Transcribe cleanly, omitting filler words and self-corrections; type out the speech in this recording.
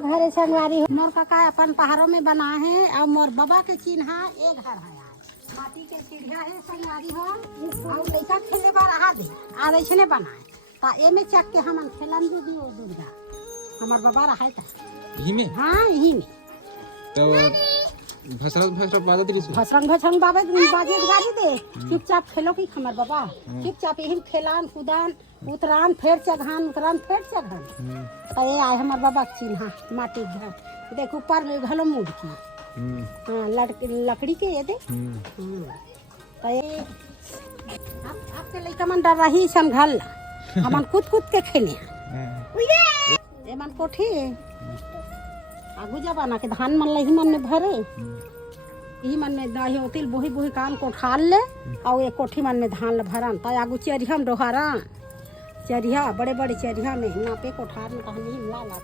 घर संगवारी मोर काका अपन पहाड़ों में बना है और मोर बाबा के चिन्ह ए घर है माटी के चिड़िया है संगवारी हो और लइका खेले बार आ दे आ ऐसे बनाए ता ए में चक के हमन खेलन दू दियो दुर्गा हमार बाबा रहा था यही में। हाँ यही में तो भसरत बाजत रही भसरंग बाबा बाजे गाड़ी दे चुपचाप खेलो की हमार बाबा चुपचाप यही खेलान कूदान उतरान फिर चढ़ान उतरान फिर चढ़ान तो ये आए हमार बाबा के चिन्ह माटी घर देख ऊपर में घलो मुड़ की हाँ लकड़ी के ये देख तो ये आपके लड़का मन डर रही सन घल हमन कूद के खेले ये मन कोठी आगू जबाना के धान मन लही मन में भरे यही मन में दही होतिल बोही बोही कान कोठाल ले और ये कोठी मन में धान भरन तो आगू चरिया में डोहारा चरिया बड़े बड़े चरिया में नापे कोठार में कहानी ला ला